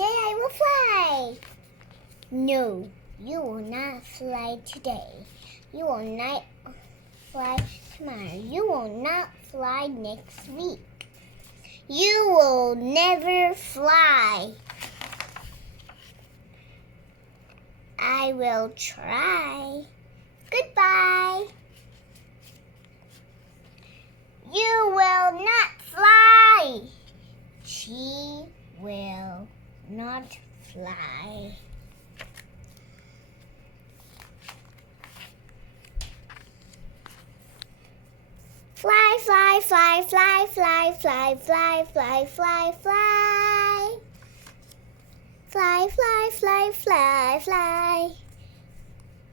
today I will fly. No, you will not fly today. You will not fly tomorrow. You will not fly next week. You will never fly. I will try. Goodbye. You will not fly. She will not fly. Fly, fly, fly, fly, fly, fly, fly, fly, fly, fly. Fly, fly, fly, fly, fly.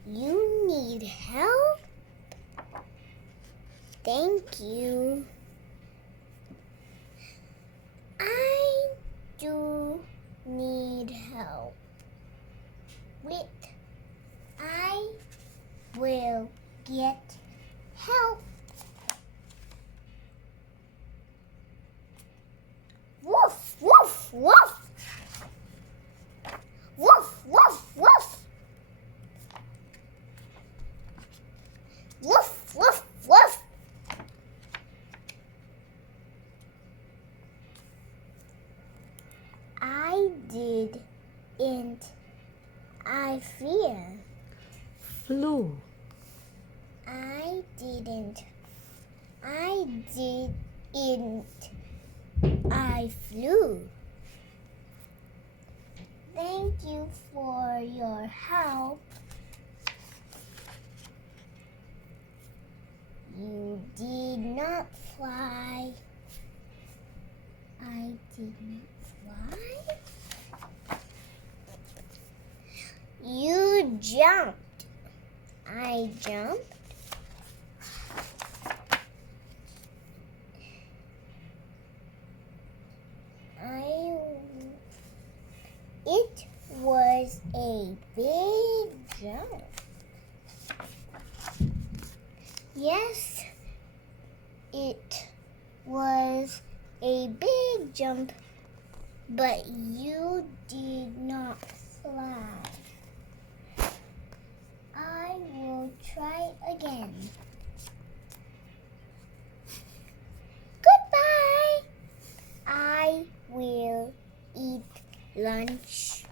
You need help? Thank you. I do need help. Wait, I will get help. Woof, woof, woof. Woof, woof, woof. Woof, woof, woof. I didn't. I fear. Flew. I didn't. I didn't. I flew. Thank you for your help. You did not fly. I did not fly. You jumped. I jumped. It was a big jump. Yes, it was a big jump, but you did not fly. I will try again. Goodbye. I will eat lunch.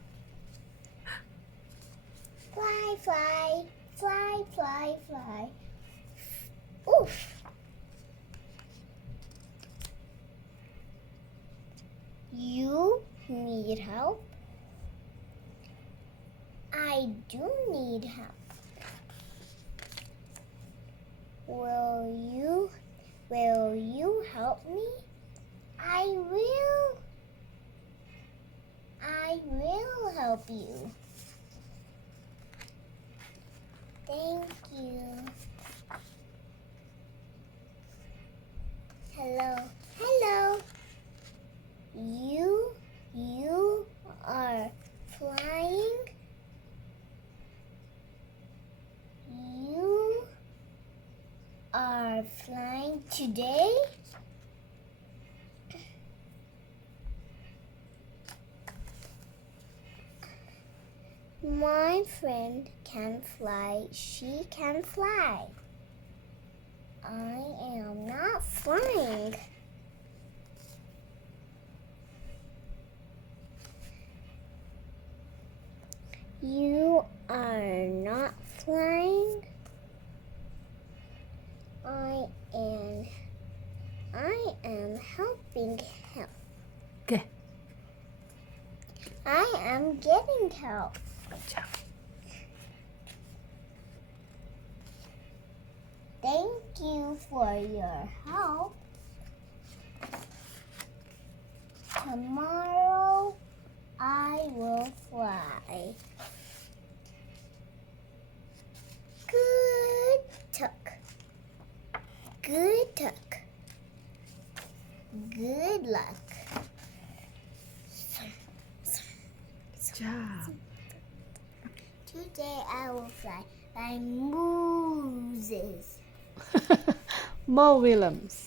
Fly, fly, fly, fly, fly. Oof. You need help? I do need help. Will you help me? I will help you. Thank you. Hello. Hello. You are flying. You are flying today? My friend can fly. She can fly. I am not flying. You are not flying. I am helping him. Good. I am getting help. Good job. Thank you for your help. Tomorrow I will fly. Good tuck. Good tuck. Good luck. Good job. Today I will fly by Moses. More Willems.